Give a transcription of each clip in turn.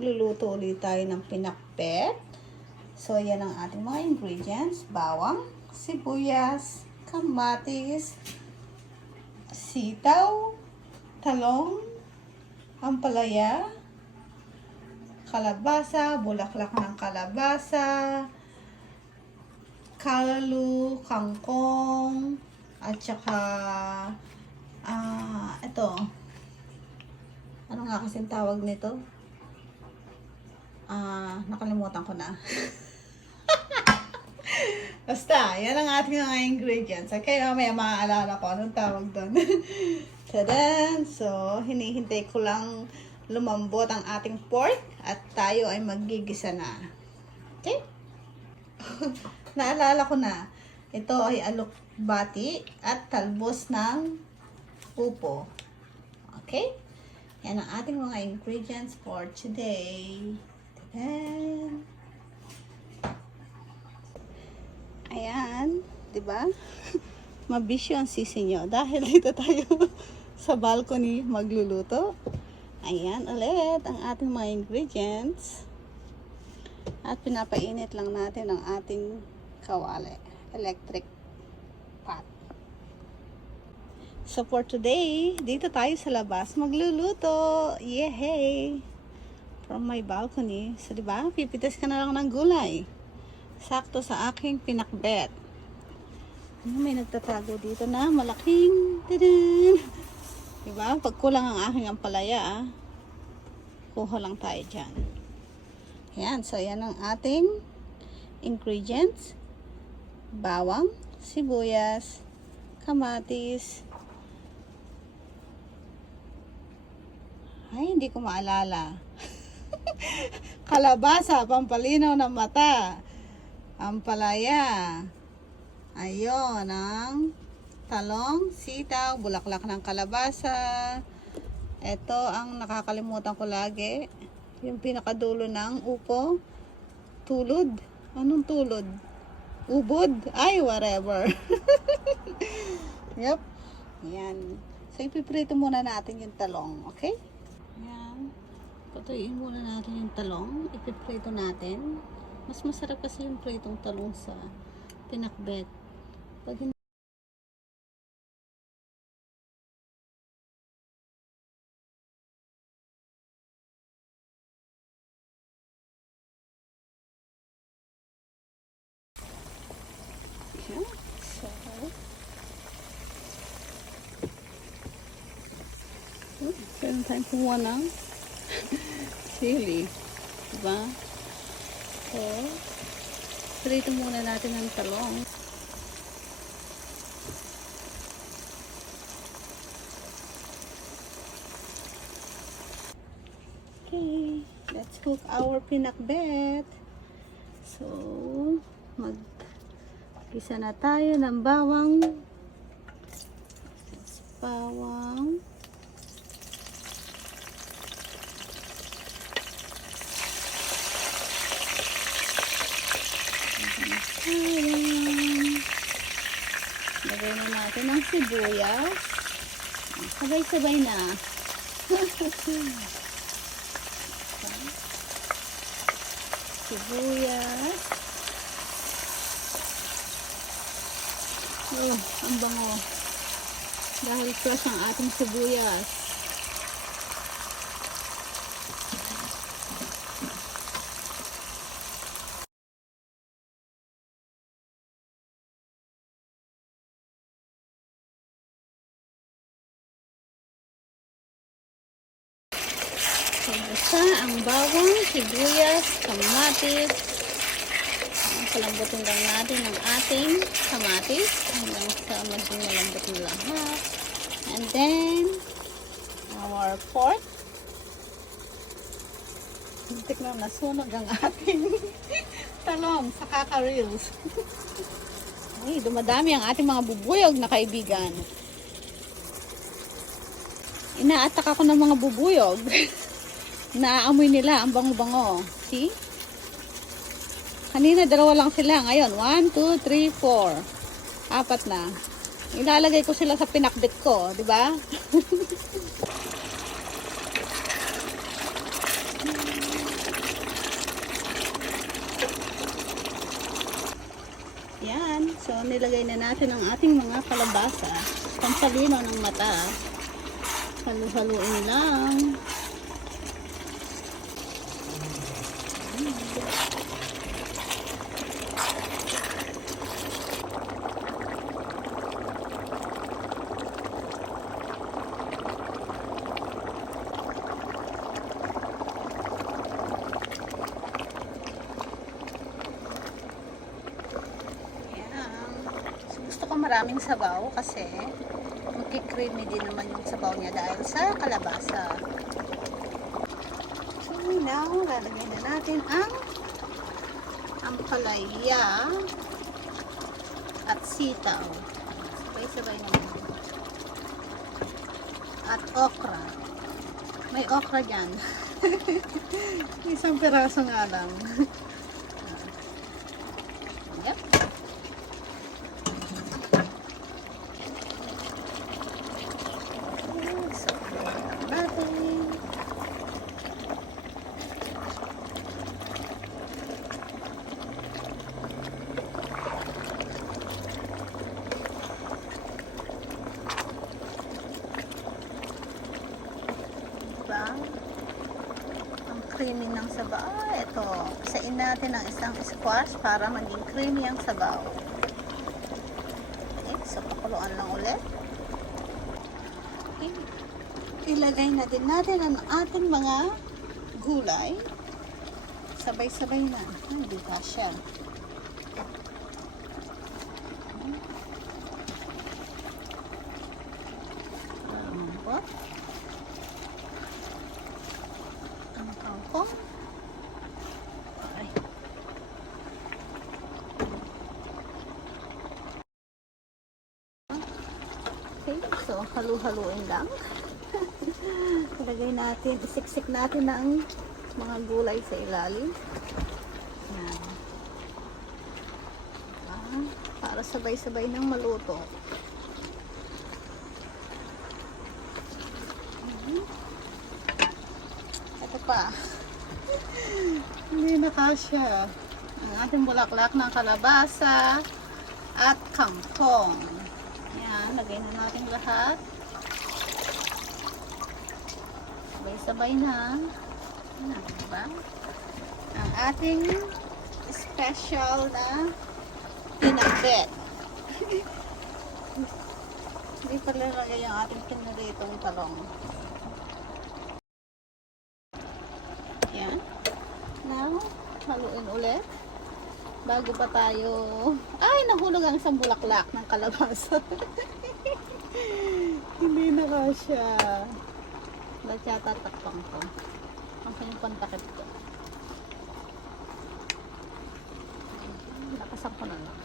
magluluto ulit tayo ng pinakbet. So, yan ang ating mga ingredients. Bawang, sibuyas, kamatis, sitaw, talong, ampalaya, kalabasa, bulaklak ng kalabasa, kalalu, kangkong, at saka ito, ano nga kasing tawag nito? Nakalimutan ko na. Basta, yan ang ating mga ingredients. Okay, mamaya maaalala ko anong tawag doon. Tadan! So, hinihintay ko lang lumambot ang ating pork at tayo ay maggigisa na. Okay? Naalala ko na. Ito ay alokbati at talbos ng upo. Okay? Yan ang ating mga ingredients for today. Tadan! Ayan, 'di ba? Mabisyo ang sisi nyo dahil dito tayo sa balcony magluluto. Ayan ulit ang ating mga ingredients. At pinapainit lang natin ang ating kawali, electric pot. So for today, dito tayo sa labas magluluto. Yehey! From my balcony. So 'di ba? Pipitas ka na lang ng gulay. Sakto sa aking pinakbet. May nagtatago dito na malaking tirin. Diba? Pag kulang ang aking ampalaya, kuha lang tayo dyan. Yan. So, yan ang ating ingredients. Bawang, sibuyas, kamatis. Ay, hindi ko maalala. Kalabasa, pampalinaw ng mata. Ampalaya. Ayun, ang talong, sitaw, bulaklak ng kalabasa. Ito ang nakakalimutan ko lagi. Yung pinakadulo ng upo. Tulod. Anong tulod? Ubod? Ay, whatever. Yep. Yan. So, ipiprito muna natin yung talong. Okay? Yan. Patuyin muna natin yung talong. Ipiprito natin. Mas masarap kasi yung pritong talong sa pinakbet. Pag hindi meron tayong kumuha ng sili. Diba? So, prito muna natin ang talong. Okay, let's cook our pinakbet. So, mag-gisa na tayo ng bawang. Bawang. Lagay na natin ang sibuyas. Sabay-sabay na. Sibuyas. Oh, ang bango. Dahil fresh ang ating sibuyas. Basta ang bawang, sibuyas, kamatis. Palambutin lang natin ang ating kamatis hanggang sa maging malambot na lahat. And then, our pork. Hintik na nasunog ang ating talong sa kaka-reels. Ay, dumadami ang ating mga bubuyog na kaibigan. Inaatak ako ng mga bubuyog. Naaamoy nila ang bango-bango. See? Kanina dalawa lang sila. Ngayon, 1, 2, 3, 4. 4 na. Ilalagay ko sila sa pinakbet ko. Diba? nilagay na natin ang ating mga kalabasa. Pampalinaw ng mata. Halu-haluin lang. Gusto ko maraming sabaw kasi magki-creamy din naman yung sabaw niya dahil sa kalabasa. So now, lalagay na natin ang ampalaya at sitaw. Sabay-sabay naman. At okra. May okra dyan. Isang piraso nga lang. Yep. Ang creamy ng sabaw. Ito, isain natin ang isang squash para maging creamy ang sabaw. Okay, so pakuluan lang ulit. Okay. Ilagay na din natin ang ating mga gulay. Sabay-sabay na. Hindi kasya. Ang kangkong. Okay, so halu-haluin lang. Ilagay natin, isiksik natin ang mga gulay sa ilalim. Yan. Para sabay-sabay nang maluto. Ito pa. Hindi na kasya. Ang ating bulaklak ng kalabasa at kangkong. Yan, lagay na natin lahat. Sabay-sabay na. Yan, diba? Ang ating special na pinakbet. Hindi pala lagay ang ating pinaritong talong. Yan. Now, haluin ulit. Bago pa tayo... Ay, nahulog ang isang bulaklak ng kalabasa. Hindi na kasya. Lahat tatakpang ko. Ang kanyang pantakip ko. Lakasan ko na lang.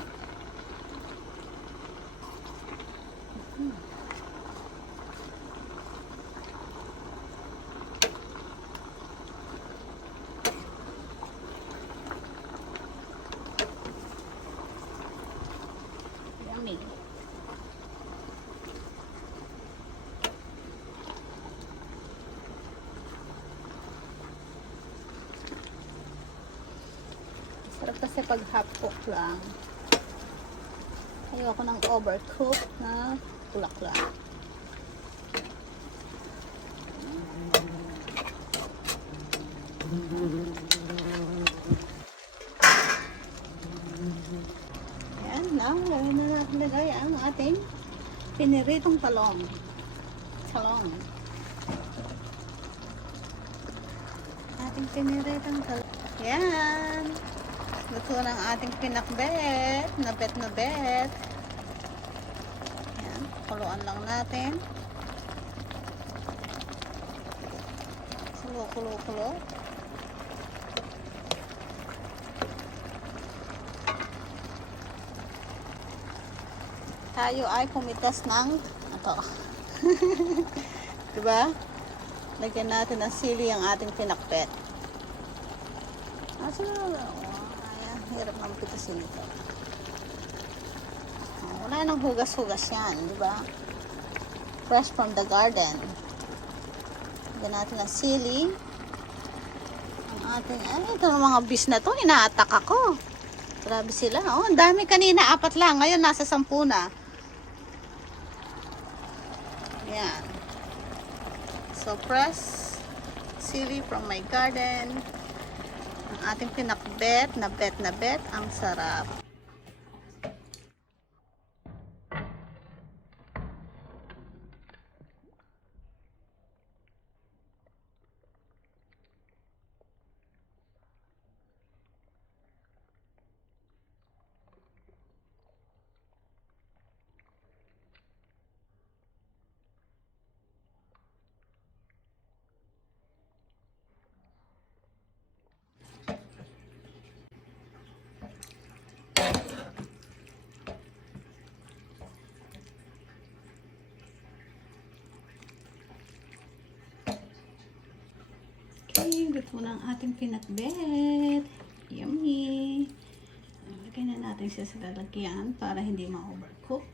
Yummy. Sarap kasi pag half cook lang. Ayoko ng overcook na bulaklak. Ayan, now, lagay ang ating piniritong talong. Ating piniritong talong. Ayan. Luto ng ating pinakbet. Nabet. Ayan, kuluan lang natin. Kulo. Tayo ay pumitas ng ito. Diba? Lagyan natin ng sili ang ating pinakbet. Ayan, hirap ng pitasin ito. Wala nang hugas-hugas yan, diba? Fresh from the garden. Lagyan natin ng sili. Ang ating, ito ng mga bis na to, inaatak ako. Grabe sila. Oh, ang dami kanina. 4 lang. Ngayon, nasa 10 na. Yan. So, fresh sili from my garden. Ang ating pinakbet na bet. Ang sarap. Okay, luto na ang ating pinakbet. Yummy! Lagyan na natin siya sa lalagyan para hindi ma-overcook.